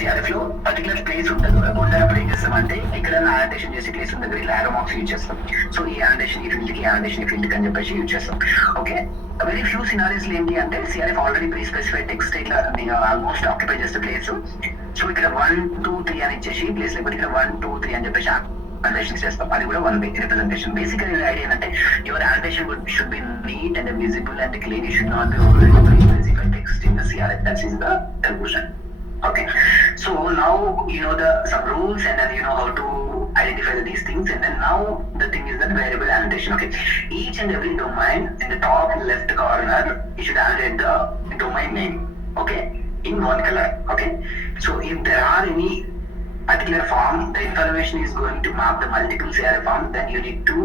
సిఆర్ఎఫ్ లో particular place ఉంటుంది. ఉన్నప్పుడు ఏం చేస్తామంటే ఎక్కడైనా యానిటేషన్ చేసే ప్లేస్ ఉంటుంది, ఇలా యారో మార్క్స్ యూజ్ చేస్తాం. సో ఈ యానిటేషన్ ఈ ఫీల్డ్ కి, యానిటేషన్ ఈ ఫీల్డ్ కి అని చెప్పేసి యూజ్ చేస్తాం. ఓకే, వెరీ ఫ్యూ సినారీస్ ఏంటి అంటే CRF already pre specified text ఇట్లా ఆల్మోస్ట్ ఆక్యుపై చేస్తే ప్లేస్. సో ఇక్కడ 1, 2, 3 అని ఇచ్చేసి ప్లేస్ లేకపోతే ఇక్కడ 1, 2, 3 అని చెప్పేసి annotations చేస్తాం. అది కూడా వన్ వే రిప్రజెంటేషన్. బేసికల్ ఐడియా ఏంటంటే your annotation should be neat and visible and clean. You should not be overly specified text in the CRF. That is the conclusion. Okay, so now you know the some rules and then you know how to identify these things, and then now the thing is that variable annotation. Okay, each and every domain in the top left corner you should annotate the domain name, okay, in one color. Okay, so if there are any particular form, the information is going to map the multiple CRF form, then you need to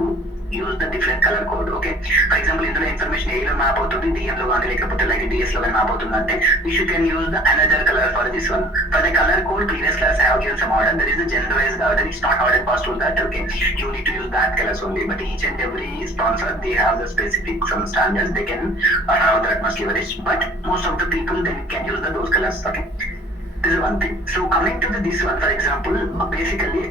use the different color code. Okay, for example ఇందులో ఇన్ఫర్మేషన్ ఏ లో మ్యాప్ అవుతుంది, డిఎం లో కానీ లేకపోతే like DS లో కానీ మ్యాప్ అవుతుంది అంటే you can use the another color for this one. For the color code, previous class I have given some order. There is a generalized order. It's not hard and fast rule that okay you need to use that colors only, but each and every sponsor they have the specific some standards. They can have that much leverage, but most of the people then can use those colors. Okay, this is one thing. So coming to this one, for example, basically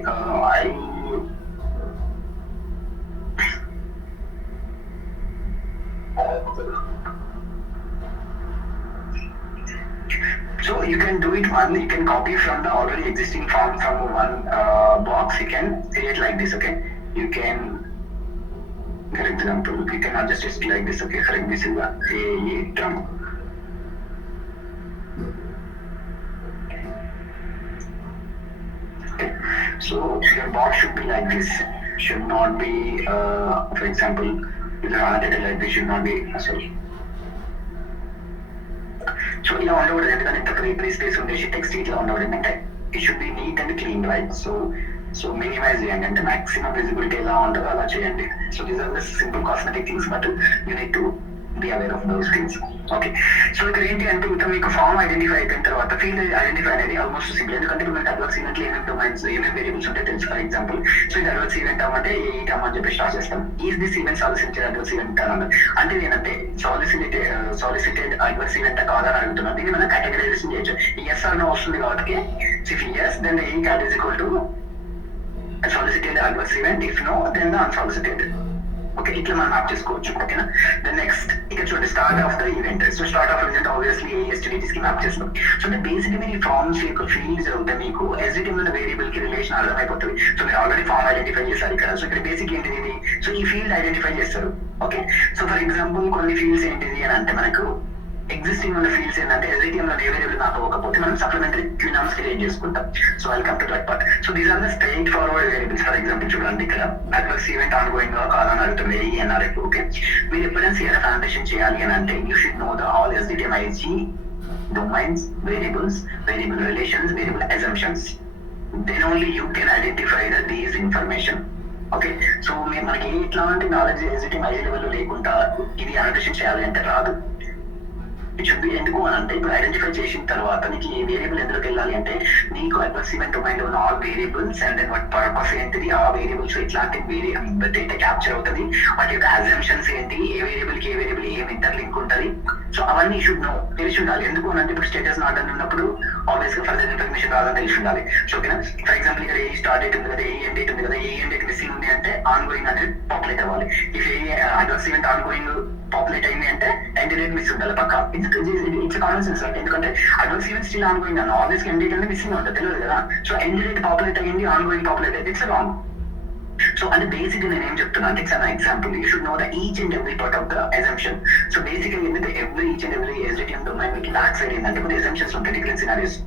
so you can do it one, you can copy from the already existing form from one box. You can create like this. Okay, you can, for example, you can adjust it like this. Okay, for this is a term. Okay, so your box should be like this, should not be for example if you are like this should not be sorry. So ఇలా ఉండకూడదు, ఎందుకంటే ఇంత free space ఉండేసి టెక్స్ట్ ఇట్లా ఉండకూడదు. ఏంటంటే it should be neat and clean, right? So minimize చేయండి, అంటే మాక్సిమం విజిబిలిటీ ఎలా ఉంటుందో అలా చేయండి. So these are the simple cosmetic things, but you need to be aware of those things. Okay, so ఇక్కడ ఏంటి అంటే ఇంకా మీకు ఫామ్ ఐడెంటిఫై అయిపోయిన తర్వాత ఫీల్డ్ ఐడెంటిఫై అనేది ఆల్మోస్ట్ సింపుల్. ఎందుకంటే ఇప్పుడు మనకి అడ్వర్స్ ఈవెంట్ ఏమేమి డొమైన్స్ ఏమేమి వేరియబుల్స్ ఉంటాయి తెలుసు. ఫర్ ఎగ్జాంపుల్ సో ఇది అడ్వర్స్ ఈవెంట్ అమ్మంటే ఈ టర్మ్ అని చెప్పి స్టార్ట్ చేస్తాం. Is this event solicited adverse event అన్నది అంటే ఏంటంటే సాలిసిటెడ్ అడ్వర్స్ ఈవెంట్ కాదని అడుగుతున్నాం. దీన్ని మనం కేటగరైజేషన్ చేయొచ్చు. ఎస్ ఆర్ నో వస్తుంది కాబట్టి ఇఫ్ ఎస్ దెన్ ఈ cat is equal to solicited adverse event, if no then the unsolicited. Okay, ఇట్లా మనం మ్యాప్ చేసుకోవచ్చు. ఓకేనా, దెన్ నెక్స్ట్ ఇక్కడ చూడండి start of the event. So start of event obviously STDTS కి మ్యాప్ చేస్తాం. సో అంటే బేసిక్గా మీరు ఈ ఫార్మ్స్ యొక్క ఫీల్డ్స్ అవుతాయి, మీకు ఎస్డిటీమ్ లో వేరియబుల్ కి రిలేషన్ అర్థమైపోతుంది. సో మీరు ఆల్రెడీ ఫార్మ్ ఐడెంటిఫై చేశారు ఇక్కడ. సో ఇక్కడ బేసిక్ ఏంటిది ఇది, సో ఈ ఫీల్డ్ ఐడెంటిఫై చేస్తారు. ఓకే, సో ఫర్ ఎగ్జాంపుల్ కొన్ని ఫీల్డ్స్ ఏంటిది అని అంటే మనకు ఎగ్జిస్టింగ్ ఉన్న ఫీల్డ్స్ ఏంటంటే ఎస్ఐటీఎం లో ఏ వేరియబుల్ మ్యాప్ అవ్వకపోతే మనం సప్లిమెంటరీ క్యూనామ్స్ క్రియేట్ చేసుకుంటాం. So welcome to that part. So these are the straight forward variables. For example చూడండి ఇక్కడ అడ్వర్స్ ఈవెంట్ ఆన్ గోయింగ్ కాదని అడుగుతుంది ఎన్ఆర్ఎఫ్. ఓకే, మీరు ఎప్పుడైనా సిఆర్ఎఫ్ అనోటేషన్ చేయాలి అని అంటే you should know the all SDTM IG domains, variables, variable relations, variable assumptions. Then only you can identify the these information. Okay, so మనకి ఇట్లాంటి knowledge SDTM IG level లేకుండా ఇది అనోటేషన్ చేయాలి అంటే రాదు. ఇట్ షుడ్ బి ఎందుకు అని అంటే ఇప్పుడు ఐడెంటిఫై చేసిన తర్వాత నీకు ఏ వేరియబుల్ ఎందులోకి వెళ్ళాలి అంటే నీకు అడ్వర్స్ ఈవెంట్ డొమైన్ లో ఉన్న ఆల్ వేరియబుల్స్ అండ్ దెన్ వాటి పర్పస్ ఏంటిది, ఆ వేరియబుల్స్ ఇట్లాంటి డేటా క్యాప్చర్ అవుతుంది, వాటి యొక్క అజంప్షన్స్ ఏంటి, ఏ వేరియబుల్ కి ఏ వేరియబుల్ ఏం ఇంటర్లింక్ ఉంటుంది. సో అవన్నీ షుడ్ నో, తెలిసి ఉండాలి. ఎందుకు అని అంటే ఇప్పుడు స్టేటస్ నాట్ అని ఉన్నప్పుడు ఆబ్వియస్ గా ఫర్దర్ ఇన్ఫర్మేషన్ రాదని తెలిసి ఉండాలి. సో ఓకేనా, ఫర్ ఎగ్జాంపుల్ ఇక్కడ ఏ స్టార్ట్ డేట్ ఉంది కదా, ఏ ఎండ్ డేట్ ఉంది కదా, ఏ ఎండ్ డేట్ మిస్సింగ్ ఉంది అంటే ఆన్ గోయింగ్ అనేది పాపులేట్ అవ్వాలి. ఇఫ్ ఏ adverse event on going populate అయింది అంటే ఎండ్ డేట్ మిస్ ఉండాలి పక్క. ఇట్స్ కామన్ సెన్స్ అండి, ఎందుకంటే adverse event still on going అన్న ఆబ్వియస్ గా ఎండ్ డేట్ అనేది మిస్సింగ్ ఉంటుంది, తెలియదు కదా. సో ఎండ్ డేట్ పాపులేట్ అయ్యింది, ఆన్ గోయింగ్ పాపులేట్ అయ్యింది, ఇట్స్ రాంగ్. సో అంటే బేసిక్ నేను ఏం చెప్తున్నా అంటే it's an example. You should know the each and every part of the assumption. So basic ఏంటంటే each and every SDTM domain మీకు back side ఏంటంటే కొన్ని అజంప్షన్స్ ఉంటాయి, డిఫరెంట్ సినారియోస్.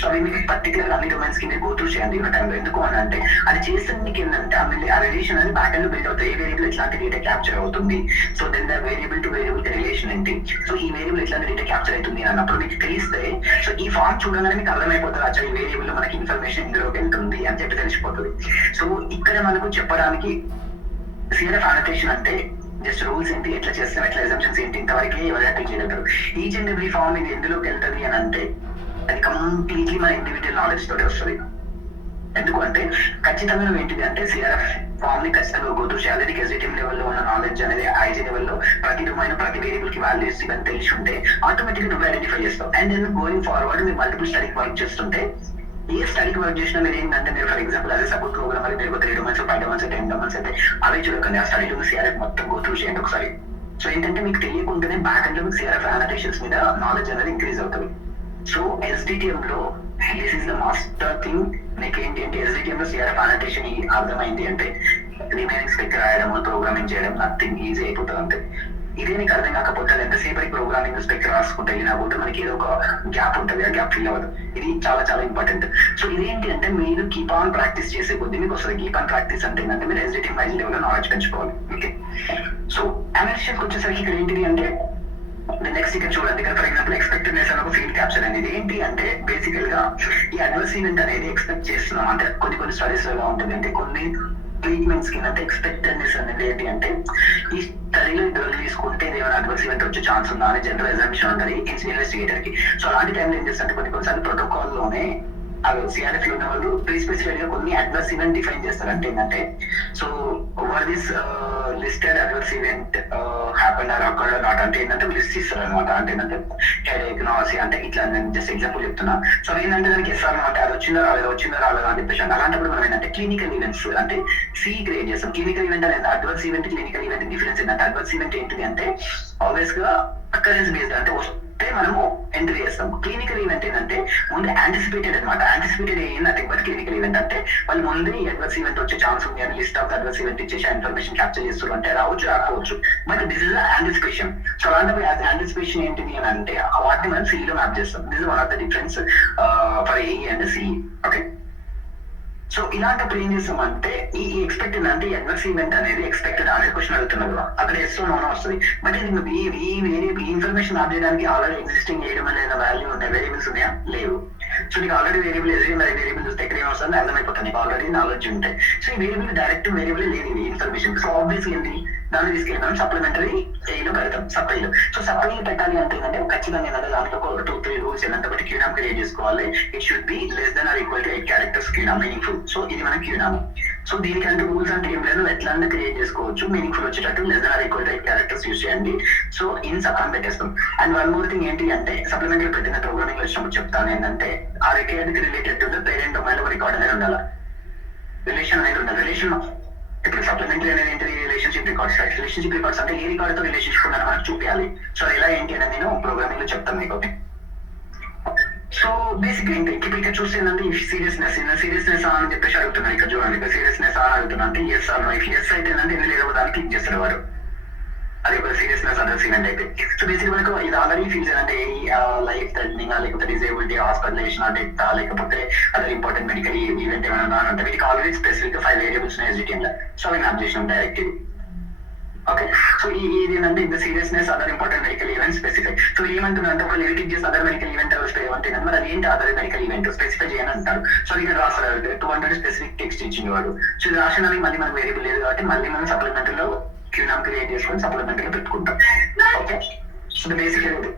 సో అవి మీకు పర్టికులర్ అన్ని డొమైన్స్ కి మీరు గో త్రూ చేయండి ఇవ్వ టైంలో. ఎందుకు అని అంటే అది చేస్తే మీకు ఏంటంటే ఆ రిలేషన్ అనేది బ్యాక్ ఎండ్ లో బిల్డ్ అవుతాయి. ఏ వేరియబుల్ ఎట్లాంటి డేటా క్యాప్చర్ అవుతుంది, so then the variable to variable relation ఏంటి, సో ఈ వేరియబుల్ ఎట్లాంటి డేటా క్యాప్చర్ అవుతుంది అన్నప్పుడు మీకు తెలిస్తే సో ఈ ఫార్మ్ చూడగానే మీకు అర్థమైపోతుంది అచ్చా ఈ వేరియబుల్ లో మనకి ఇన్ఫర్మేషన్ ఇందులోకి వెళ్తుంది అని చెప్పి తెలిసిపోతుంది. సో ఇక్కడ మనకు చెప్పడానికి సిఆర్ఎఫ్ అనోటేషన్ అంటే జస్ట్ రూల్స్ ఏంటి, ఎట్లా చేస్తాం, ఎట్లా అజంప్షన్స్ ఏంటి, ఇంతవరకే ఎవరైనా చేయగలుగుతారు. ఈచ్ అండ్ ఎవ్రీ ఫార్మ్ ఇది ఎందులోకి వెళ్తుంది అని అంటే అది కంప్లీట్లీ మన ఇండివిజువల్ నాలెడ్జ్ తోటి వస్తుంది. ఎందుకంటే ఖచ్చితంగా ఏంటిది అంటే సిఆర్ఎఫ్ ఫామ్ ని ఖచ్చితంగా గోతూ చేయాలి. నీకు ఎస్డిటిఎం లెవెల్లో ఉన్న నాలెడ్జ్ అనేది ఐజీ లెవెల్లో ప్రతి డొమైన్ ప్రతి వేరియబుల్ కి వాల్యూస్ ఇవన్నీ తెలిసి ఉంటే ఆటోమేటిక్ గా నువ్వు ఐడెంటిఫై చేస్తావు. అండ్ దెన్ గోయింగ్ ఫార్వర్డ్ మీరు మల్టిపుల్ స్టడీకి వర్క్ చేస్తుంటే ఏ స్టడీకి వర్క్ చేసినా మీరు ఏంటంటే మీరు ఫర్ ఎగ్జాంపుల్ అదే సపోర్ట్ ప్రోగ్రామ్ మరి మీరు 3 మంత్స్ 5 మంత్స్ 10 మంత్స్ అయితే అవే చూడకండి. ఆ స్టడీ ఉన్న సిఆర్ఎఫ్ మొత్తం గో త్రూ చేయండి ఒకసారి. సో ఏంటంటే మీకు తెలియకుండానే బ్యాక్ ఎండ్ లో మీకు సిఆర్ఎఫ్ అనోటేషన్స్ మీద నాలెడ్జ్ అనేది ఇంక్రీజ్ అవుతుంది. సో ఎస్డిటిఎం లో this is the master thing. మీకు ఏంటి అంటే ఎస్డిటిఎం లో సిఆర్ఎఫ్ అనోటేషన్ అర్థమైంది అంటే రిమైనింగ్ స్పెక్ రాయడం ప్రోగ్రామింగ్ చేయడం నథింగ్ ఈజీ అయిపోతుంది అంతే. ఇదే నీకు అర్థం కాకపోతే ఎంతసేపు ప్రోగ్రామింగ్ స్పెక్ రాసుకుంటే వెళ్ళినప్పుడు మనకి ఏదో ఒక గ్యాప్ ఉంటుంది, ఆ గ్యాప్ ఫిల్ అవ్వదు. ఇది చాలా చాలా ఇంపార్టెంట్. సో ఇదేంటి అంటే మీరు కీప్ ఆన్ ప్రాక్టీస్ చేసే కొద్ది మీకు వస్తుంది. కీప్ ఆన్ ప్రాక్టీస్ అంటే ఏంటంటే మీరు ఎస్డిటిఎం వైజ్ లెవెల్ లో నాలెడ్జ్ పెంచుకోవాలి. ఓకే, సో అనలిసిస్ వచ్చేసరికి ఇక్కడ ఏంటిది అంటే నెక్స్ట్ ఇక్కడ చూడండి. ఇక్కడ ఫర్ ఎగ్జాంపుల్ ఎక్స్పెక్టెడ్నెస్ అని ఒక ఫీల్డ్ క్యాప్చర్ అనేది ఏంటి అంటే బేసికల్ గా ఈ అడ్వర్స్ ఈవెంట్ అనేది ఎక్స్పెక్ట్ చేస్తున్నాం అంటే కొన్ని స్టడీస్ లో ఉంటుంది అంటే కొన్ని ట్రీట్మెంట్స్ కి అంటే ఎక్స్పెక్టెడ్నెస్ అనేది ఏంటి అంటే ఈ స్టడీలో డ్రగ్ తీసుకుంటే ఏమైనా అడ్వర్స్ ఈవెంట్ వచ్చే ఛాన్స్ ఉందా అని జనరల్ ఎగ్జామినేషన్ ఉంటుంది ఇన్వెస్టిగేటర్ కి. సో అలాంటి టైంలో ఏం చేస్తారు కొన్నిసార్లు ప్రోటోకాల్ లోనే సిఆర్ఎఫ్ లో ఉన్న వాళ్ళు ప్రీ స్పెసిఫైడ్ గా కొన్ని అడ్వర్స్ ఈవెంట్ డిఫైన్ చేస్తారు. అంటే ఏంటంటే so over this listed adverse event happen or అక్కడ నాట్ అంటే ఏంటంటే లిస్ట్ ఇస్తారు అనమాట. అంటే ఏంటంటే హెడేక్ నాసి అంటే ఇట్లా నేను జస్ట్ ఎగ్జాంపుల్ చెప్తున్నా. సో ఏంటంటే దానికి ఎస్ఆర్ అంటే అది వచ్చిందా రాలేదా అని చెప్పేసి అలాంటప్పుడు మనం ఏంటంటే క్లినికల్ ఈవెంట్స్ అంటే సి గ్రేడ్ చేస్తాం. క్లినికల్ ఈవెంట్ అనేది adverse event clinical event difference ఏంటంటే అడ్వర్స్ ఈవెంట్ ఏంటిది అంటే ఆల్వేస్ గా అకరెన్స్ బేస్డ్ అంటే వస్తే మనము ఎంట్రీ చేస్తాం. క్లినికల్ ఈవెంట్ ఏంటంటే ముందు యాంటిసిపేటెడ్ అనమాట. Anticipated nothing but clinical event అంటే వాళ్ళు ముందే ఈ అడ్వర్స్ ఈవెంట్ వచ్చే ఛాన్స్ ఉంది అని లిస్ట్ ఆఫ్ అడ్వర్స్ ఈవెంట్ ఇచ్చేసి ఇన్ఫర్మేషన్ క్యాప్చర్ చేస్తారు అంటే రావచ్చు రాకపోవచ్చు. But this is anticipation. So అలాంటప్పుడు యాంటిసిపేషన్ ఏంటిది అని అంటే వాటిని మనం సిఈలో మ్యాప్ చేస్తాం. This is one of the difference for AE and CE. Okay, so ఇలాంటప్పుడు ఏం చేస్తామంటే ఈ ఎక్స్పెక్టెడ్ అంటే అడ్వర్స్ ఈవెంట్ అనేది ఎక్స్పెక్టెడ్ అనే క్వశ్చన్ అడుగుతున్నారు అక్కడ ఎస్ నోనో వస్తుంది. బట్ ఇది ఈ ఇన్ఫర్మేషన్ ఆప్ చేయడానికి ఆల్రెడీ ఎగ్జిస్టింగ్ చేయడం లేదా వాల్యూ ఉన్నాయి వేరియబుల్స్ ఉన్నాయా లేవు. సో నీకు ఆల్రెడీ వేరియబుల్ వేరియబుల్ చూస్తే ఇక్కడ ఏమొస్తుంది అర్థమైపోతుంది. నీకు ఆల్రెడీ నాలెడ్జ్ ఉంటాయి. సో ఈ వేరియబుల్ డైరెక్ట్ వేరియబుల్ లేదు ఇది ఇన్ఫర్మేషన్. సో ఆబ్వియస్లీ ఏంటి దాన్ని తీసుకెళ్ళి మనం సప్లిమెంటరీ ఏలో పెడతాం సప్లైలో. సో సప్లై పెట్టాలి అంటే ఏంటంటే ఖచ్చితంగా ఏంటంటే దాంట్లో ఒక 2-3 రూల్స్ ఏంటంటే ఒకటి క్యూనామ్ క్రియేట్ చేసుకోవాలి. It should be less than or equal to 8 characters QNAM meaningful. So ఇది మన క్యూనామ్. సో దీనికంటే రూల్స్ అంటే ఏం లేదు, ఎట్లా క్రియేట్ చేసుకోవచ్చు మీనింగ్ఫుల్ వచ్చేటట్టు less than or equal to 8 characters use చేయండి. సో ఇన్ సప్లైన్ పెట్టేస్తాం. అండ్ వన్ మోర్ థింగ్ ఏంటి అంటే సప్లిమెంటరీ పెట్టిన ప్రోగ్రామింగ్ వచ్చినప్పుడు చెప్తాను ఏంటంటే ఆ record related to the parent domain లో రికార్డ్ అనేది ఉండాలి. రిలేషన్ అనేది ఉండాలి. రిలేషన్ ఇప్పుడు సప్లిమెంటరీ అనేది ఏంటి రిలేషన్షిప్ రికార్డ్స్. రిలేషన్షిప్ రికార్డ్స్ అంటే ఏ రికార్డ్ తో రిలేషన్షిప్ ఉందని మనకు చూపించాలి. సో ఎలా ఏంటి అనేది నేను ప్రోగ్రామింగ్ లో చెప్తాను మీకు. ఓకే, సో బేసిక్ ఏంటి ఇక్కడ చూస్తే ఏంటంటే సీరియస్నెస్ అని చెప్పేసి అడుగుతున్నాను. ఇక్కడ చూడండి ఇక్కడ సీరియస్నెస్ అని అడుగుతున్నా అంటే yes or no. If yes అయితే ఏంటంటే ఎన్ని లేదా దాన్ని క్లిక్ చేస్తారు వారు. అది ఒక సీరియస్నెస్ అడ్రస్ ఈవెంట్ అయితే. సో బేసిక్ మనకు ఇది ఆల్రెడీ ఫీల్స్ అంటే లైఫ్ థ్రెటనింగ్ లేకపోతే డిజేబిలిటీ హాస్పిటలైజేషన్ డెత్ లేకపోతే అదర్ ఇంపార్టెంట్ మెడికల్ ఈవెంట్ ఏమైనా అంటే వీటికి ఆల్రెడీ స్పెసిఫిక్ 5 వేరియబుల్స్ ఎస్డిటిఎం లో. సో అవి మ్యాప్ చేసినాం డైరెక్ట్. ఓకే, సో ఇది ఏంటంటే ఇంత seriousness other important medical event specific. So ఏమంటున్నా అంటే ఒక లిమిట్ చేసి అదర్ మెడికల్ ఈవెంట్ అంటే మరి అది ఏంటి అదర్ మెడికల్ ఈవెంట్ స్పెసిఫై చేయని అంటారు. సో ఇక్కడ రాస్తారు 200 స్పెసిఫిక్ టెక్స్ట్ ఇచ్చింది వాడు. సో ఇది రాసినవి మళ్ళీ మనకు వేరియబుల్ లేదు కాబట్టి మళ్ళీ మనం సప్లిమెంటరీలో క్యూనామ్ క్రియేట్ చేసుకొని సప్లిమెంటరీలో పెట్టుకుంటాం. ఓకే, సో బేసిక్ ఇది.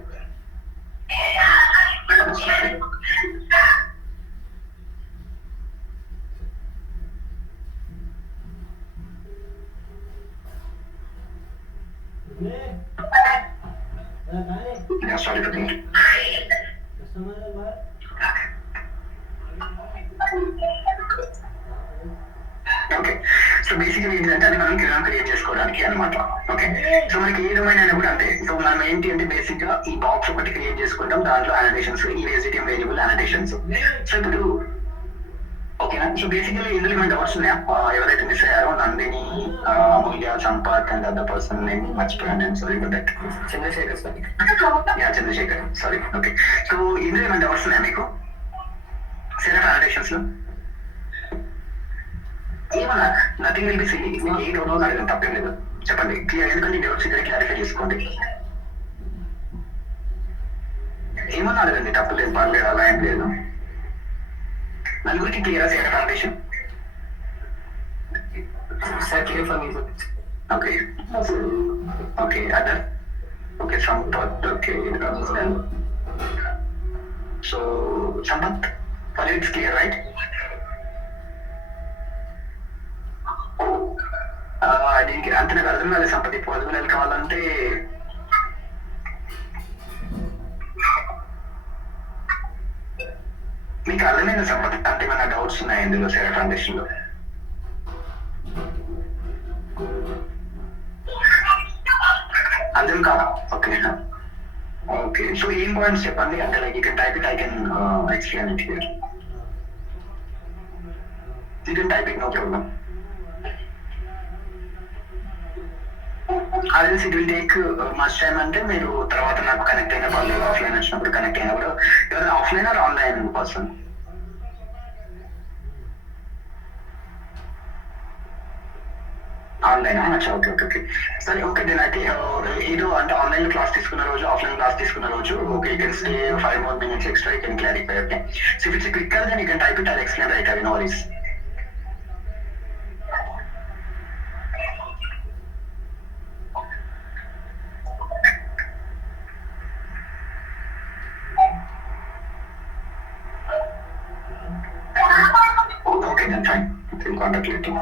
Yeah, sorry for that. Okay, so బేసిక్గా ఏంటంటే అది మనం క్యూనామ్ క్రియేట్ చేసుకోవడానికి అనమాట. ఓకే, సో మనకి ఏ డొమైన్ అయినా కూడా అంతే. సో మనం ఏంటి అంటే బేసిక్ గా ఈ బాక్స్ ఒకటి క్రియేట్ చేసుకుంటాం, దాంట్లో అనోటేషన్స్ ఈ ఎస్డిటిఎం వేరియబుల్ అనోటేషన్స్. సో ఇప్పుడు ఓకేనా. సో బేసికలీ ఇందులో ఏమైనా డౌట్స్ ఉన్నాయా? ఎవరైతే మిస్ అయ్యారో Nandini, Amulya, Sampath and other person name మర్చిపోయాను నేను. Sorry for that. Chandrashekar sir. Yeah Chandrashekar, sorry. Okay, so ఇందులో ఏమైనా డౌట్స్ ఉన్నాయా మీకు సిఆర్ఎఫ్ అనోటేషన్స్ లో? ఏమన్నా నథింగ్ విల్ బి సిల్లీ. మీకు ఏ డౌట్ అడగండి, తప్పేం లేదు, చెప్పండి. క్లియర్, ఎందుకంటే డౌట్స్ ఇక్కడ క్లారిఫై చేసుకోండి. ఏమన్నా అడగండి, తప్పలేదు, పర్లేదు, అలా ఏం లేదు. నలుగురికి clear CRF annotation? Sir clear for me. Okay okay, other okay, Sampath okay. So Sampath for it's clear right? దీనికి అంత నాకు అర్థం కాలేదు సంపత్. ఇప్పుడు 10 నెలలు కావాలంటే మీకు అర్థమైన సంపద అంటే ఏమైనా డౌట్స్ ఉన్నాయి ఇందులో సేవ ఫౌండేషన్ లో? అర్థం కాదా? ఓకే ఓకే, సో ఏం పాయింట్స్ చెప్పండి, అంటే like you can type it, I can explain it here. You can type it, no problem. అదే it will take much time అంటే మీరు తర్వాత నాకు కనెక్ట్ అయిన వాళ్ళు ఆఫ్లైన్ వచ్చినప్పుడు కనెక్ట్ అయినప్పుడు ఎవరైనా offline or online person? Online అచ్చా, ఓకే ఓకే ఓకే సరే ఓకే దెన్ అయితే ఏదో అంటే ఆన్లైన్ క్లాస్ తీసుకున్న రోజు ఆఫ్లైన్ క్లాస్ తీసుకున్న రోజు okay you can stay 5 more minutes extra, you can clarify, okay? So if it's quicker then you can type it, I'll explain right away, no worries. Okay then fine, we'll contact later.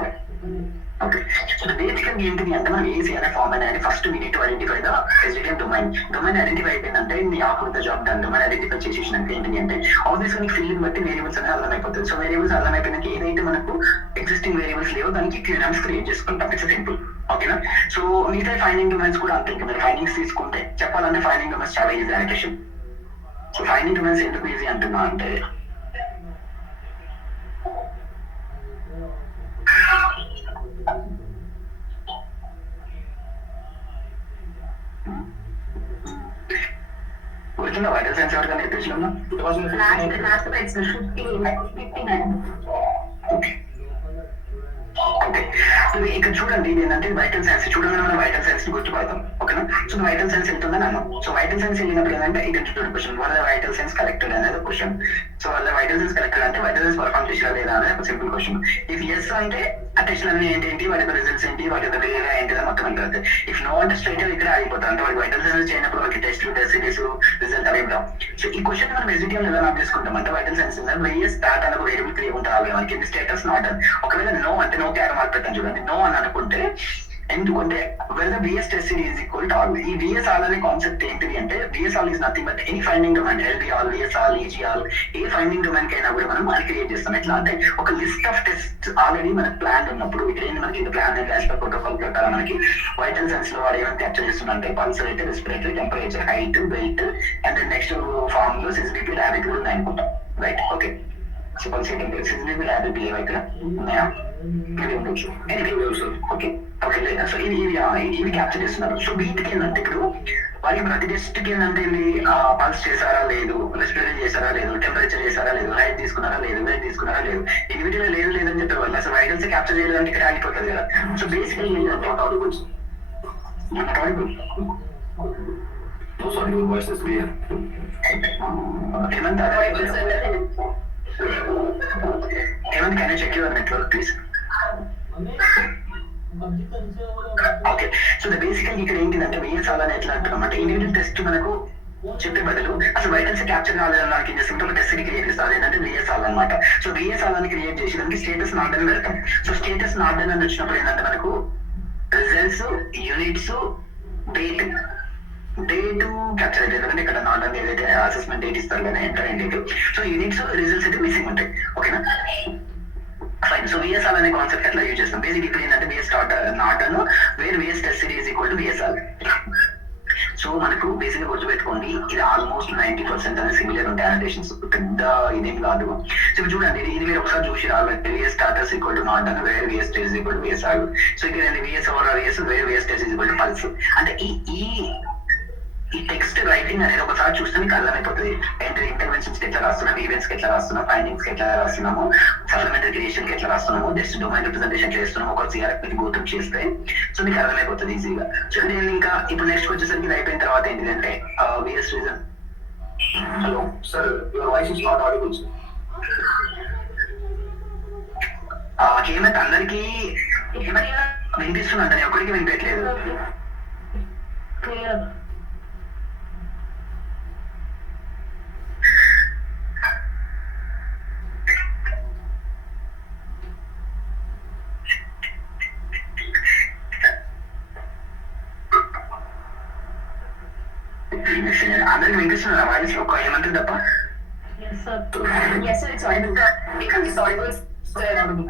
Okay, so basically ఏంటిది అంటే మనం AC అనే form అనేది first we need to identify the SDTM domain. Domain identify అయిపోయిందంటే నీ of the job done. Domain identify చేసేసినాక ఏంటి అంటే ఆబ్వియస్గా నీకు ఫీల్డ్ బట్టి వేరియబుల్స్ అనేది అర్థం అయిపోతుంది. సో వేరియబుల్స్ అర్థం అయిపోయినాక ఏదైతే మనకు ఎగ్జిస్టింగ్ వేరియబుల్స్ లేవో దానికి క్యూనామ్స్ క్రియేట్ చేసుకుంటాం. ఇట్స్ సింపుల్, ఓకేనా? సో మిగతా ఫైండింగ్ డొమైన్స్ కూడా అంతే. ఇంకా మీరు ఫైండింగ్స్ తీసుకుంటే చెప్పాలంటే ఫైండింగ్ డొమైన్స్ చాలా ఈజీ అనికేషన్. సో ఫైండింగ్ డొమైన్స్ ఎందుకు ఈజీ అంటున్నా అంటే వచ్చిందా వైరల్ సైన్స్ ఎవరికైనా నేర్పించడం? ఓకే, ఇక్కడ చూడండి ఏంటంటే వైటల్ సైన్స్ చూడండి, మనం వైటల్ సైన్స్ గుర్తుపడతాం, ఓకేనా? సో వైటల్ సైన్స్ వెళ్తుందని అన్నాం. సో వైటల్ సైన్స్ వెళ్ళినప్పుడు ఏంటంటే ఐడెంటిఫై క్వశ్చన్, వాళ్ళ వైటల్ సైన్స్ కలెక్టెడ్ అనేది క్వశ్చన్. సో వాళ్ళ వైటల్ సైన్స్ కలెక్టెడ్ అంటే వైటల్ సైన్స్ పర్ఫామ్ చేసినా లేదా అనేది ఒక సింపుల్ క్వశ్చన్. ఇఫ్ ఎస్ అంటే ఆ టెస్ట్ అన్ని ఏంటి, వాటి యొక్క రిజల్ట్స్ ఏంటి, వాటి యొక్క వేరే ఏంటి మొత్తం ఉంటుంది. ఇఫ్ నో అంటే స్ట్రైట్ ఇక్కడ ఆగిపోతుంది, అంటే వాటి వైటల్ సైన్స్ చేయనప్పుడు వాళ్ళకి టెస్ట్ సిరీస్ రిజల్ట్ అవి ఇవ్వడం. సో ఈ క్వశ్చన్ మనం ఎస్డిటిఎం ఎలా మ్యాప్ చేసుకుంటాం అంటే వైటల్ సైన్స్ వేరియస్ స్టార్ట్ అనే వేరియబుల్ క్రియేట్ ఉంటుంది మనకి స్టేటస్ నాట్. ఒకవేళ నో అంటే నో క్యార మార్క్ పెట్టాను చూడండి, నో అని అనుకుంటే ఎందుకంటే whether VS test is equal to all. ఈ విఎస్ ఆల్ అనే కాన్సెప్ట్ ఏంటిది అంటే VS all is nothing but any finding domain, LB all, VS all, EG all, ఏ ఫైండింగ్ డొమైన్ కైనా కూడా మనం అది క్రియేట్ చేస్తాం. ఎట్లా అంటే ఒక లిస్ట్ ఆఫ్ టెస్ట్ ఆల్రెడీ మనకి ప్లాన్ ఉన్నప్పుడు ఇక్కడ ఏంటి మనకి ప్లాన్ ప్రోటోకాల్ ప్రకారం మనకి వైటల్ సైన్స్ లో వాడు ఏమైనా క్యాప్చర్ చేస్తుందంటే pulse rate, respiratory, temperature, height, weight and next form లో సిసిబిపి, ల్యాబిక్ కూడా ఉన్నాయి అనుకుంటాం, right? Okay, so pulse rate, CCBP, ల్యాబిక్ ఏవో ఇక్కడ ఉన్నాయా? ఇది ఉండొచ్చు, ఓకే ఓకే. సో ఇవి క్యాప్చర్ చేస్తున్నారు. సో వీటికి ఏంటంటే ఇప్పుడు వాళ్ళకి ప్రతి టెస్ట్ కి ఏంటంటే పల్స్ చేశారా లేదు, రెస్పిరేషన్ చేశారా లేదు, టెంపరేచర్ చేశారా లేదు, హైట్ తీసుకున్నారా లేదు, వెయిట్ తీసుకున్నారా లేదు, ఇది వీటిలో లేదు లేదని చెప్పేవాళ్ళు. అసలు వైటల్స్ క్యాప్చర్ చేయలేదంటే ఇక్కడ ఆగిపోతుంది కదా. సో బేసికలీ ఏంటంటే Hemant, can you check your network please? Okay, so basically ఇక్కడ ఏంటిదంటే విఎస్ఆల్ అని ఎట్లా అంటున్నాం అంటే ఇండివిజువల్ టెస్ట్ మనకు చెప్పే బదులు అసలు వైటల్స్ క్యాప్చర్ కాలేదని మనకి ఏం చేస్తుంటే ఒక టెస్ట్ క్రియేట్ చేస్తారు, ఏంటంటే విఎస్ఆల్ అనమాట. సో విఎస్ఆల్ అని క్రియేట్ చేసి దానికి స్టేటస్ నాట్ అని పెడతాం. సో స్టేటస్ నాట్ అని వచ్చినప్పుడు ఏంటంటే మనకు రిజల్ట్స్, యూనిట్స్, డేట్ క్యాప్చర్ అయితే కదండి ఇక్కడ నాట్ అని ఏదైతే అసెస్మెంట్ డేట్ ఇస్తారు కదా, ఎంటర్ అయిన డేట్. సో యూనిట్స్, రిజల్ట్స్ అయితే మిస్సింగ్ ఉంటాయి, ఓకేనా? ఫైన్. సో విఎస్ఆల్ అనే కాన్సెప్ట్ ఎట్లా యూజ్ చేస్తాం? బేసిక్ ఇప్పుడు ఏంటంటే విఎస్ నాట్ అను where VS test series equal to VS all. So మనకు బేసిక్ గా గుర్తుపెట్టుకోండి, ఇది ఆల్మోస్ట్ 90% అనేది సిమిలర్ ఉంటాయి అనోటేషన్స్, పెద్ద ఇదేం కాదు. సో ఇప్పుడు చూడండి, ఇది మీరు ఒకసారి చూసి రావాలి, VS status equal to not అని where VS test equal to VS all. So ఇక్కడ VS over VS where VS test equal to pulse. అంటే ఈ టెక్స్ట్ రైటింగ్ అనేది ఒకసారి చూస్తే మీకు అర్థమైపోతుంది. ఎంట్రీ ఇంటర్వెన్షన్స్ కి ఎట్లా రాస్తున్నాం, ఈవెంట్స్ కి ఎట్లా రాస్తున్నాం, ఫైండింగ్స్ కి ఎట్లా రాస్తున్నాము, సప్లిమెంటరీ క్రియేషన్ కి ఎట్లా రాస్తున్నాము, జస్ట్ డొమైన్ రిప్రజెంటేషన్ చేస్తున్నాము, ఒక సిఆర్ఎఫ్ కి గోత్రం చేస్తే సో మీకు అర్థమైపోతుంది ఈజీగా. సో నేను ఇంకా ఇప్పుడు నెక్స్ట్ వచ్చేసరికి ఇది అయిపోయిన తర్వాత ఏంటిదంటే VS reason. Hello sir, your voice is not audible. Hemant, అందరికి వినిపిస్తుందంట, నేను ఒక్కడికి వినిపించట్లేదు. అందరికి వినిపిస్తున్నా వాయిస్, ఒక ఏమంటారు తప్ప? Sir. Yes, sir, it's audible. Because it's audible, sir, audible.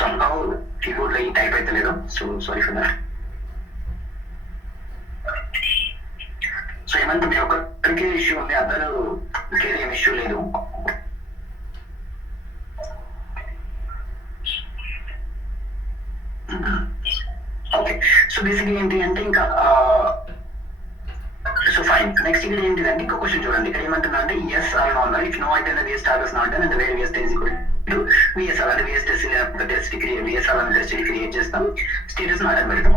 Somehow keyboard లో ఈ టైప్ అయితే లేదు, so sorry for that. So ఏమంటే మీ ఒక్కరికి ఇష్యూ ఉంది, అందరూ ఇంకేం ఇష్యూ లేదు. ఓకే, సో బేసిక్లీ ఏంటి అంటే ఇంకా సో ఫైన్. నెక్స్ట్ ఇక్కడ ఏంటిదంటే ఇంకో క్వశ్చన్ చూడండి. ఇక్కడ ఏమంటున్నా అంటే ఎస్ ఆర్ నో అన్నారు. ఇఫ్ నో అయితే waste starters not and where waste is equal to VSR అంటే విఎస్ టెస్ట్ విఎస్ఆర్ అనే టెస్ట్ క్రియేట్ చేస్తాం, స్టేటస్ నాట్ అని పెడతాం.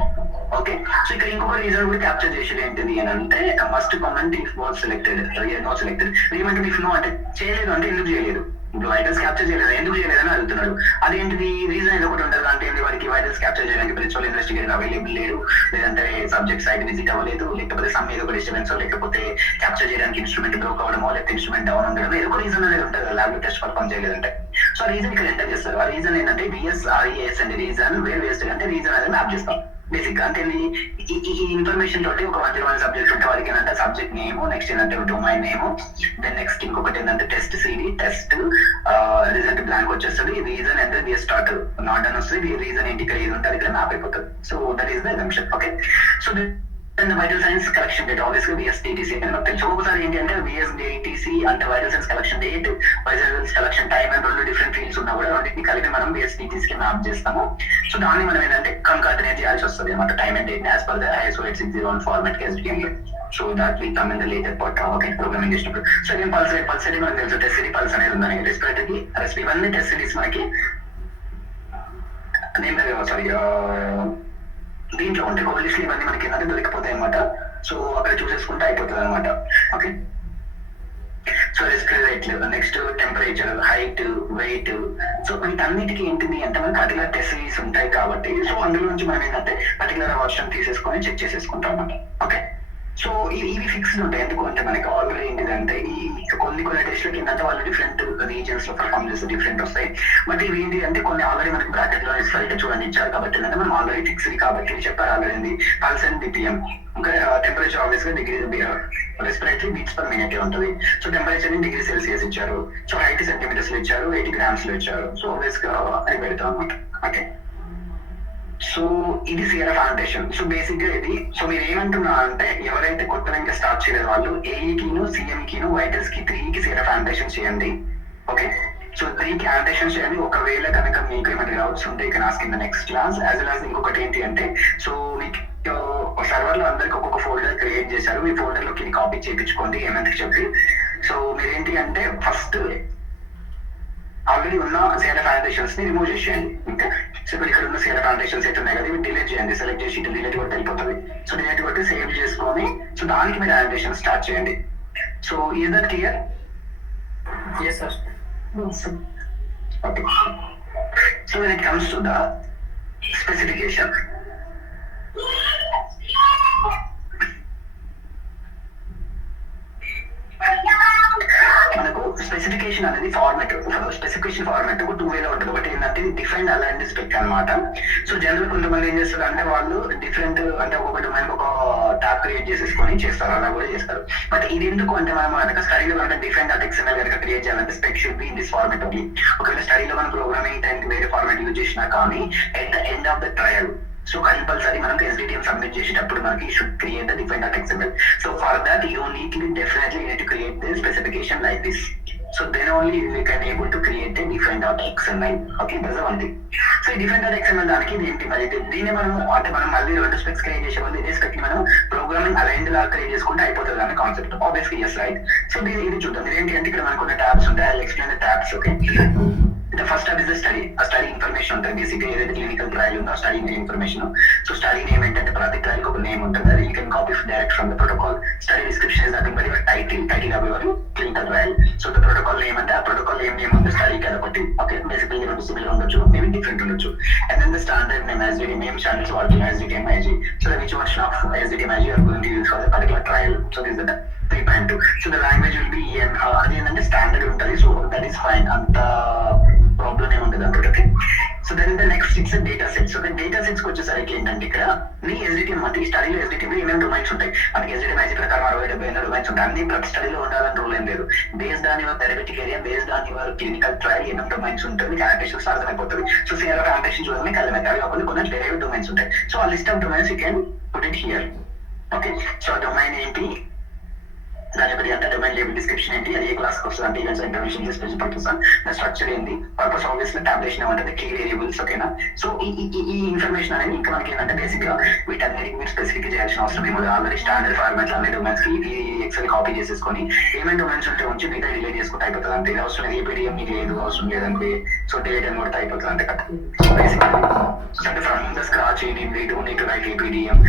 ఓకే, సో ఇక్కడ ఇంకొక రీజన్ కూడా క్యాప్చర్ చేసేది ఏంటిది అని అంటే must comment if was selected not selected. ఏమంటే ఇఫ్ నో అంటే చేయలేదు అంటే ఎందుకు చేయలేదు, ఇప్పుడు వైటల్స్ క్యాప్చర్ చేయలేదు ఎందుకు చేయలేదని అడుగుతున్నాడు. అదేంటిది రీజన్ ఏదో ఒకటి ఉంటుంది అంటే వాడికి వైటల్స్ క్యాప్చర్ చేయడానికి ప్రిన్సిపల్ ఇన్వెస్టిగేటర్ అవైలబుల్ లేడు, లేదంటే సబ్జెక్ట్ సైట్ విజిట్ అవ్వలేదు, లేకపోతే సమ్ ఏదో ఒక డిస్టర్బెన్స్, లేకపోతే క్యాప్చర్ చేయడానికి ఇన్స్ట్రుమెంట్ బ్రోక్ అవ్వడమో, లేకపోతే ఇన్స్ట్రుమెంట్ డౌన్ ఉండడం, ఏదో ఒక రీజన్ అనేది ఉంటుంది ల్యాబ్ లో టెస్ట్ పర్ఫామ్ చేయలేదంటే. సో ఆ రీజన్ ఇక్కడ ఎంటర్ చేస్తారు. ఆ రీజన్ ఏంటంటే విఎస్ఆర్ఈఎస్ అంటే రీజన్, వేర్ వేస్ట్ అంటే రీజన్ అనేది మ్యాప్ చేస్తాం. బేసిక్ అంటే ఈ ఇన్ఫర్మేషన్ తోటి ఒక 101 సబ్జెక్ట్ ఉంటే వాడికి ఏంటంటే సబ్జెక్ట్ నేమ్, నెక్స్ట్ ఏంటంటే డొమైన్ నేమ్, దెన్ నెక్స్ట్ ఇంకొకటి ఏంటంటే test CD, test result blank వచ్చేస్తుంది, రీజన్ అంటే బిఎస్ స్టార్ట్ నాట్ అని వస్తుంది, రీజన్ ఏంటి ఇక్కడ ఏది ఉంటుంది ఇక్కడ మ్యాప్ అయిపోతుంది. So that is the exemption. Okay, so vital science collection date ఆబ్వియస్గా విఎస్డిటిసి అని మనకు తెలుసు. ఒకసారి ఏంటి అంటే విఎస్డిటిసి అంటే vital science collection date, vital science collection time అని రెండు డిఫరెంట్ ఫీల్డ్స్ ఉన్నా కూడా రెండింటిని కలిపి మనం విఎస్డిటిసికి మ్యాప్ చేస్తాము. సో దాన్ని మనం ఏంటంటే కంకాటినేట్ చేయాల్సి వస్తుంది అనమాట, time and date as per the ISO 8601 format SDM. So that will come in the later part. Okay, programming చేసినప్పుడు. సో నేను పల్స్ అయితే మనకు తెలుసు, టెస్ట్ సిటీ పల్స్ అనేది ఉందని, రెస్పిరేటరీ ఇవన్నీ టెస్ట్ సిటీస్ మనకి సారీ దీంట్లో ఉంటాయి. కోల్డ్ లిస్ట్ ఇవన్నీ మనకి ఏంటంటే దొరికిపోతాయి అనమాట. సో అక్కడ చూసేసుకుంటే అయిపోతుంది అనమాట. Okay, so respiratory, next temperature, height, weight, so వీటన్నిటికీ ఏంటిది అంటే మనకి పర్టికులర్ టెస్ట్ సిరీస్ ఉంటాయి కాబట్టి సో అందులో నుంచి మనం ఏంటంటే పర్టికులర్ వర్షన్ తీసేసుకొని చెక్ చేసేసుకుంటాం అనమాట. ఓకే, సో ఇవి ఫిక్స్డ్ ఉంటాయి. ఎందుకు అంటే మనకి ఆల్రెడీ ఏంటిదంటే ఈ కొన్ని టెస్ట్లకి ఏంటంటే వాళ్ళు డిఫరెంట్ రీజన్స్ లో పర్ఫామ్ చేస్తే డిఫరెంట్ వస్తాయి. బట్ ఇవి ఏంటి అంటే కొన్ని ఆల్రెడీ మనకి బ్రాకెట్ లో ఇస్తారు, చూడండి ఇచ్చారు కాబట్టి ఏంటంటే మనం ఆల్రెడీ ఫిక్స్డ్ కాబట్టి చెప్పారు ఆల్రెడీ పల్స్ అండ్ బిపిఎం. ఇంకా టెంపరేచర్ ఆబ్వియస్ గా degree, respiratory beats per minute ఉంటుంది. సో టెంపరేచర్ ని డిగ్రీ సెల్సియస్ ఇచ్చారు, సో హైట్ సెంటీమీటర్స్ లో ఇచ్చారు, 80 grams లో ఇచ్చారు. సో ఆబ్వియస్ గా అది పెడతాం అనమాట. ఓకే, సో ఇది సిఆర్ ఫౌండేషన్. సో బేసిక్ గా ఇది. సో మీరు ఏమంటున్నా అంటే ఎవరైతే కొత్తగా ఇంకా స్టార్ట్ చేయలేదు వాళ్ళు ఏఈకిను, సిఎంకిను, వైటల్స్ కి 3కి సిఆర్ ఫౌండేషన్ చేయండి. ఓకే, సో 3కి ఫౌండేషన్ చేయండి. ఒకవేళ కనుక మీకు ఏమైనా డౌట్స్ ఉంటే ఇక నాస్ కింద next class. As well as ఇంకొకటి ఏంటి అంటే సో మీకు సర్వర్ లో అందరికి ఒక్కొక్క ఫోల్డర్ క్రియేట్ చేశారు, మీ ఫోల్డర్ లోకి కాపీ చేయించుకోండి ఏమంతకి చెప్పి. సో మీరేంటి అంటే ఫస్ట్ ఆల్రెడీ ఉన్న సిఆర్ ఫౌండేషన్స్ ని రిమూవ్ చేసేయండి. ఓకే, సో ఇప్పుడు ఇక్కడ ఉన్న సిఆర్ ఫౌండేషన్స్ అయితే ఉన్నాయి కదా, ఇవి డిలీట్ చేయండి. సెలెక్ట్ చేసి డిలీట్ కొట్టి వెళ్ళిపోతుంది. సో డిలీట్ కొట్టి సేవ్ చేసుకొని సో దానికి మీరు ఫౌండేషన్ స్టార్ట్ చేయండి. So is that clear? Yes, sir. Okay. So when it comes to the specification, మనకు స్పెసిఫికేషన్ అనేది ఫార్మాట్, స్పెసిఫికేషన్ ఫార్మాట్ 2 వేలో ఉంటుంది. ఒకటి ఏంటంటే డిఫైన్డ్ అలైన్డ్ స్పెక్ అనమాట. సో జనరల్ కొంతమంది ఏం చేస్తారు అంటే వాళ్ళు డిఫరెంట్ అంటే ఒక్కొక్క డొమైన్ ఒక ట్యాబ్ క్రియేట్ చేసేసుకొని చేస్తారు, అలా కూడా చేస్తారు. బట్ ఇది ఎందుకు అంటే మనం కనుక స్టడీలో కనుక డిఫైన్డ్ XML కనుక క్రియేట్ చేయాలంటే spec should be in this format only. ఒకవేళ స్టడీలో మనం ప్రోగ్రామింగ్ టైంకి వేరే ఫార్మాట్ యూజ్ చేసినా కానీ at the end of the trial so compulsory మనకు SDTM సబ్మిట్ చేసేటప్పుడు మనకి should create the defined XML. So for that you definitely need to create the specification like this. So then only we can able to create a define.xml. Okay, that's the one thing. So define.xml దానికి ఏంటి మరి దీన్ని మనం అంటే మనం మళ్ళీ రెండు specs create చేసే వాళ్ళు ఇదే స్పెక్ ని మనం ప్రోగ్రామింగ్ అలైన్డ్ లా క్రియేట్ చేసుకుంటే అయిపోతుంది అనే concept. Obviously yes, right. So ఇది చూద్దాం. ఇదేంటి అంటే ఇక్కడ మనకు కొన్ని ట్యాబ్స్ ఉంటాయి. I'll explain the tabs. Okay, the first tab is the study. A study information ఉంటుంది. బేసిక్గా ఏదైతే క్లినికల్ ట్రయల్ ఉందో study information. So study name ఏంటంటే ప్రతి ట్రయల్ కి ఒక నేమ్ ఉంటుంది. అది you can copy direct from the protocol. Study description is nothing but your title of your clinical trial. So the protocol name అంటే ఆ protocol name ఉంది స్టడీకి అదొకటి. ఓకే, బేసికల్లీ రెండు సిమిలర్ ఉండొచ్చు, మేబీ డిఫరెంట్ ఉండొచ్చు. And then the standard name SDTM, name standards వాడుతున్న SDTM IG. So the which version of SDTM IG are going to use for the particular trial. So these are the 3 fine too. So the language will be EN. అది ఏంటంటే standard ఉంటుంది. So that is fine. అంత problem ఏమి ఉండదు అంతే. Okay. So then the next it's data sets. Okay, data sets కి వచ్చేసరికి ఏంటంటే ఇక్కడ నీ ఎస్డిటిఎం అంటే ఈ స్టడీలో ఎస్డిటిఎం ఏమేమి డొమైన్స్ ఉంటాయి. మనకి ఎస్డిటిఎం ఐజీ ప్రకారం 60-70 డొమైన్స్ ఉంటాయి. అన్ని ప్రతి స్టడీలో ఉండాలని రూల్ ఏం లేదు. Based on your therapeutic area, based on your clinical trial ఏమేమి డొమైన్స్ ఉంటుంది, మీకు అడాప్టేషన్స్ అర్థమైపోతుంది. సో సేమ్ అడాప్టేషన్ చూడగానే కలమే అవి కాకుండా కొన్ని డెరైవ్డ్ డొమైన్స్ ఉంటాయి. సో ఆ list of domains you can put it here. Okay, so domain ఏంటి, దాని యొక్క అంటే డొమైన్ లేబుల్ డిస్క్రిప్షన్ ఏంటి, అది ఏ క్లాస్ వస్తుంది అంటే events intuition special purpose, structure ఏంటి, పర్పస్ ఆబ్వియస్లీ టాబ్లేషన్ ఏమంటే కీ వేరియబుల్స్. ఓకేనా. సో ఈ ఇన్ఫర్మేషన్ అనేది ఇంకా మనకి ఏంటంటే బేసిక్ గా వీటన్నిటికి మీరు స్పెసిఫిక్ చేయాల్సిన అవసరం ఏమో లేదు. ఆల్రెడీ స్టాండర్డ్ ఫార్మాట్ అన్ని డొమైన్స్ కి ఈ ఎక్సెల్ కాపీ చేసేసుకొని ఏమైనా డొమైన్స్ ఉంటే ఉంచి మిగతా డిలీట్ చేసుకుంటే అయిపోతుంది అంతే. ఇది అవసరం లేదు. ఏపీడిఎం మీకు లేదు, అవసరం లేదంటే సో డిలీట్ అని కూడా అయిపోతుంది అంతే కదా. సో బేసిక్ అంటే from the scratch do need to write ఏపీడిఎం